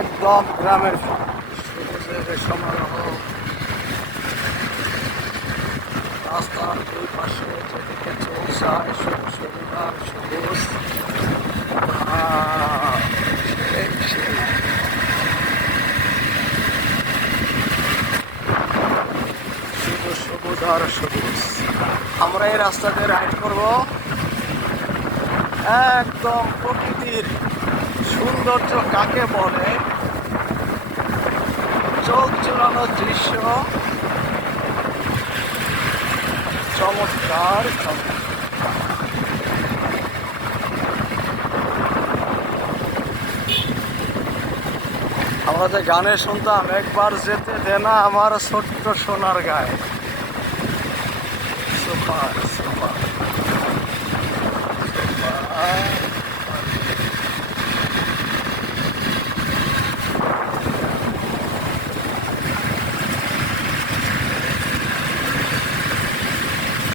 একদম গ্রামের সবুজের সমারোহ। রাস্তার দুই পাশে যেদিকে চৌসায় সবুজ আর সবুজ। সেই সেই শুধু সবুজ আর সবুজ। আমরা এই রাস্তাতে রাইড করব, একদম প্রকৃতির সৌন্দর্য কাকে বলে, চোখ জুড়ানো দৃশ্য, চমৎকার চমৎকার। আমরা যে গানে শুনতাম, একবার যেতে দেনা আমার ছোট্ট সোনার গায়ে। Super super.